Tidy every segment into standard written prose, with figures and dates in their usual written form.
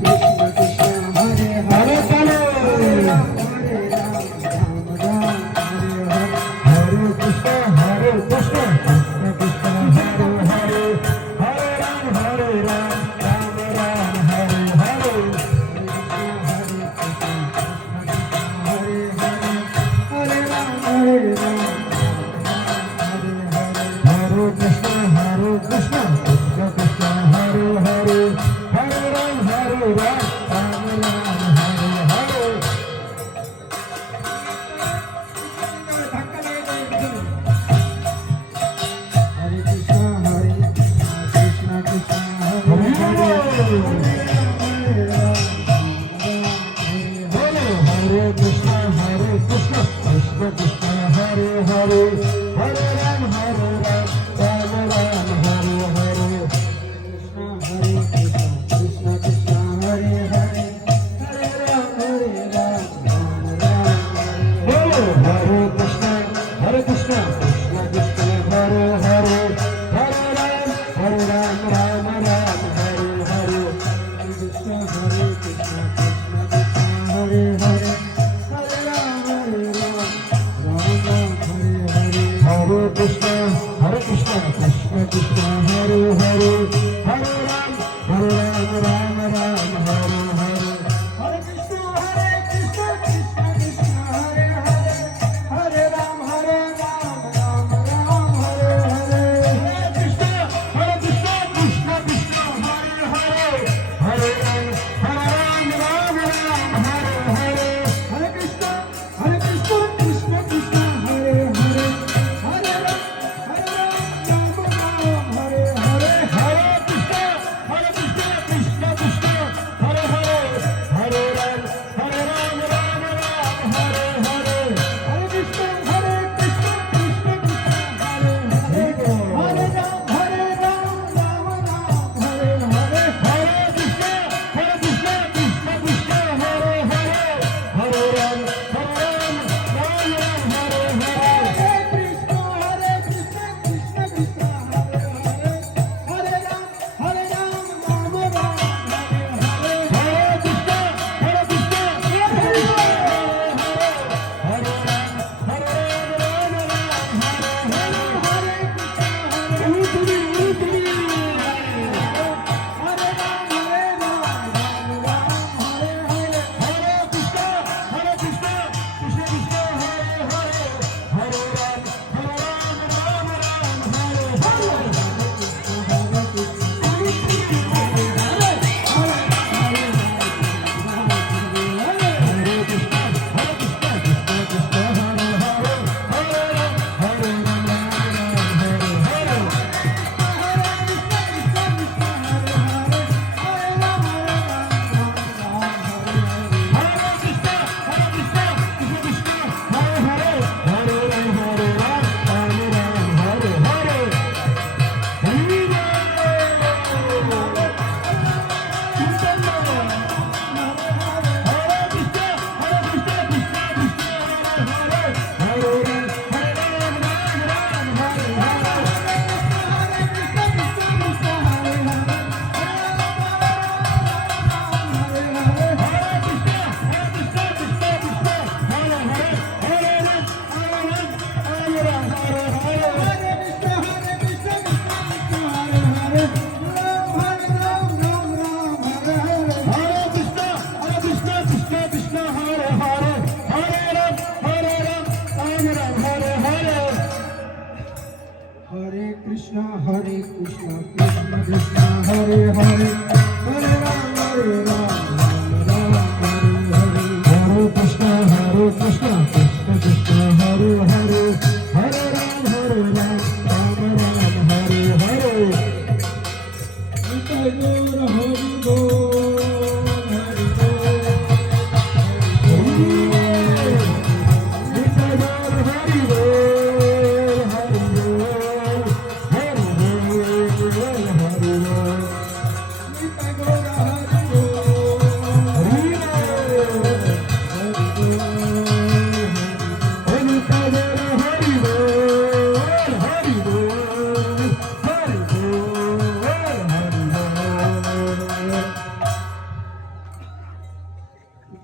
Hare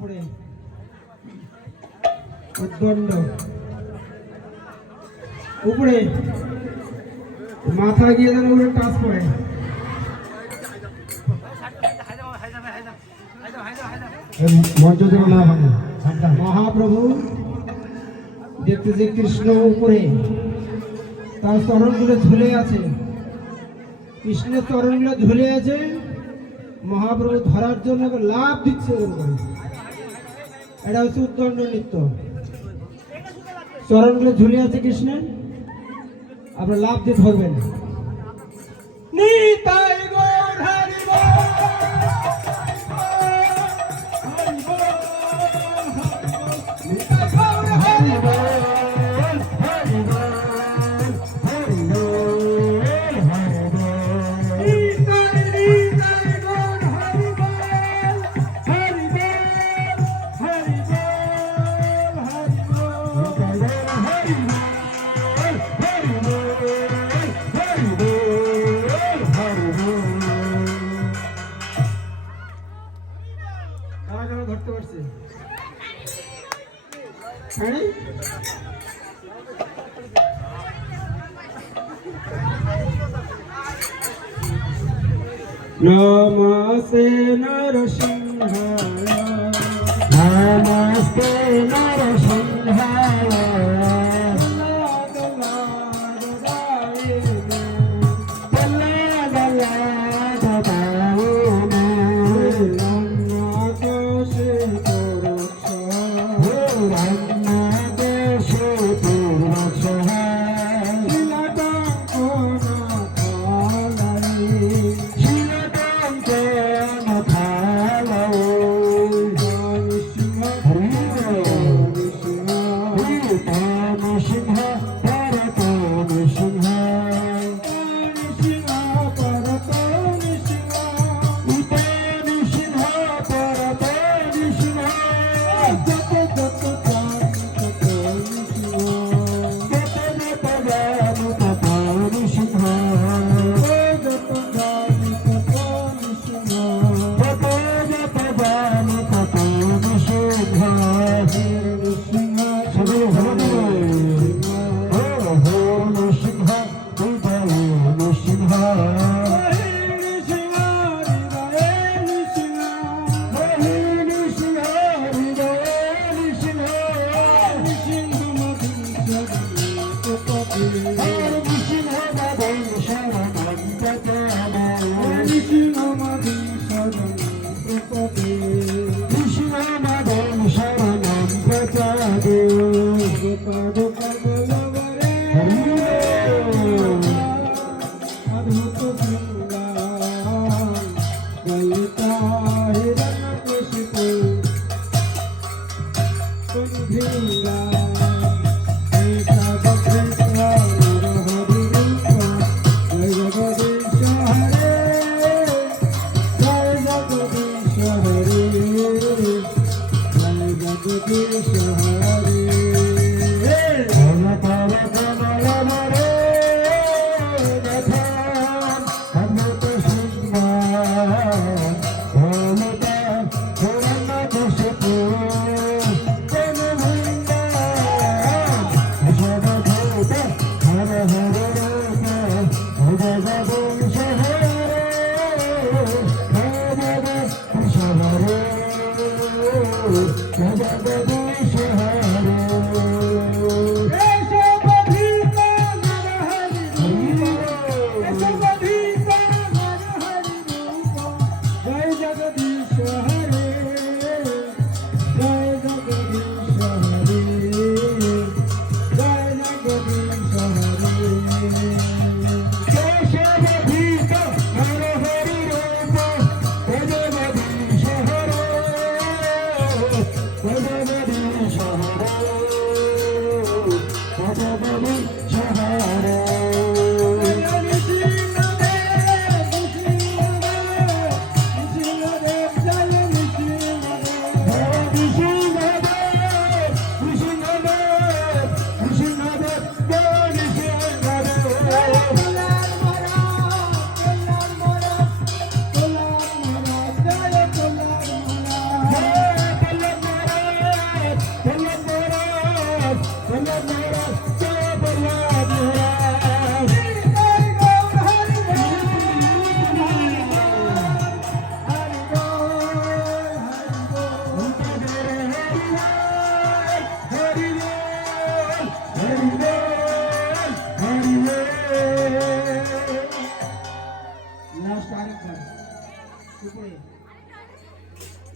পড়ে উদ্দণ্ড উপরে মাথা গিয়ে যেন উপরে টাচ পড়ে। মহাপ্রভু দেখতে যে কৃষ্ণ উপরে তার চরণগুলো ঝুলে আছে, কৃষ্ণের চরণগুলো ঝুলে আছে, মহাপ্রভু ধরার জন্য লাভ দিচ্ছে এরকম। এটা হচ্ছে উদ্দণ্ড নৃত্য। চরণগুলো ঝুলে আছে কৃষ্ণের, আপনার লাভ দিয়ে ধরবেন। নিতাই গৌর হরি বল, নিতাই গৌর হরি বল, হরি বল, হরি বল, হরি বল, নিতাই নিতাই গৌর হরি বল, হরি বল, হরি বল, হরি বল, হরি বল। ধরতে পারছে নমস্তে নরসিংহায়, নমস্তে নরসিংহায়,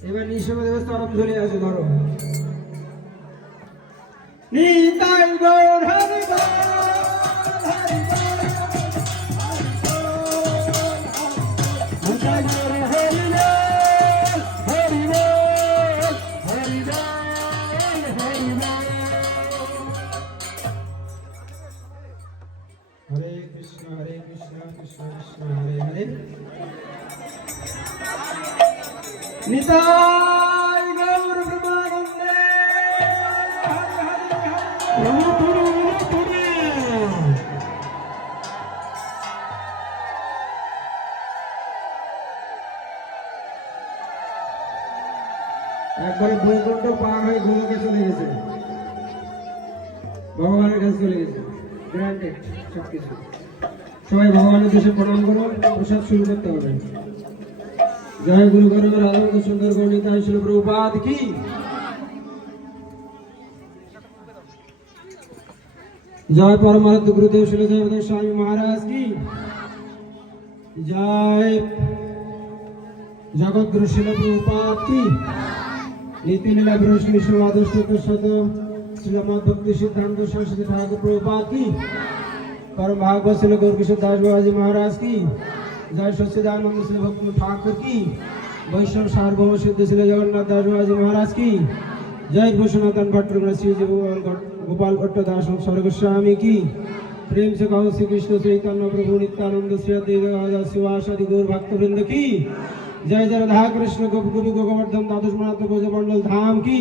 এবার নিঃসঙ্গদেব চরম ঝুলে আছে ধরো। নিতাই গৌর হরি বল, হরি বল, নিতাই গৌর হরি বল, হরি বল, হরি বল, হরি বল। হরে কৃষ্ণ কৃষ্ণ কৃষ্ণ হরে হরে। নিতাই গৌর ব্রহ্মানন্দে একবারে বৈকুণ্ঠ পার হয়ে গোলকে চলে গেছে, ভগবানের কাছে চলে গেছে। গ্রান্টেড সবকিছু। সবাই ভগবানের দেশে প্রণাম করো, প্রসাদ শুরু করতে হবে। জয় গুরু গৌরব রাধানন্দ সুন্দর গৌরীতা শিল প্রভুপাদ কি। জয় পরমারাধ্য গুরুদেব শিল জয়দেব স্বামী মহারাজ কি। জয় জগৎ গুরু শিল প্রভুপাদ কি। নীতি লীলা বৃহস্পতি আদর্শ শত শ্রীমদ ভক্তি সিদ্ধান্ত सरस्वती ठाकुर प्रभुपाद की। परम भागवत श्री गौर किशोर दास बाबाजी महाराज की। जय सच्चिदानंद श्री भक्त ठाकुर की। वैष्णव सार्वभौम सिद्ध श्री जगन्नाथ दास बाबाजी महाराज की। जय भूषणातन भट्ट श्री गोपाल भट्ट दास स्वर्ग स्वामी की। प्रेम से कहो श्री कृष्ण चैतन्य प्रभु नित्यानंद श्री अद्वैत शिवासादि गौर भक्तवृंद की। जय जय राधा कृष्ण गोप गोपी गोवर्धन द्वादश मात्र ब्रजमंडल धाम की।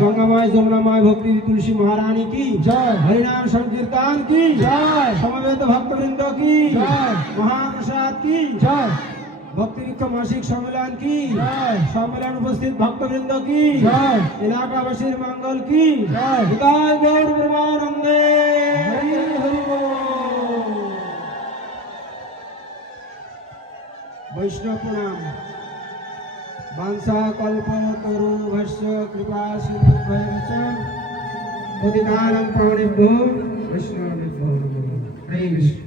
गंगा माय जमुना माय भक्ति तुलसी महारानी की। जय हरिनाम संकीर्तन की। जय समवेत भक्तवृंद की। जय महाप्रसाद की। जय भक्ति मासिक सम्मेलन की। जय सम्मेलन उपस्थित भक्तवृंद की। जय इलाकावासी मंगल की। जय निताय गौर ब्रह्मानंदे हरि हरि बोल। वैष्णव प्रणाम। वांसा कल्पतरु भस्य कृपा सिन्धुभ्यश्च पतितानां पावनेभ्यो वैष्णवेभ्यो नमः। हरे कृष्ण।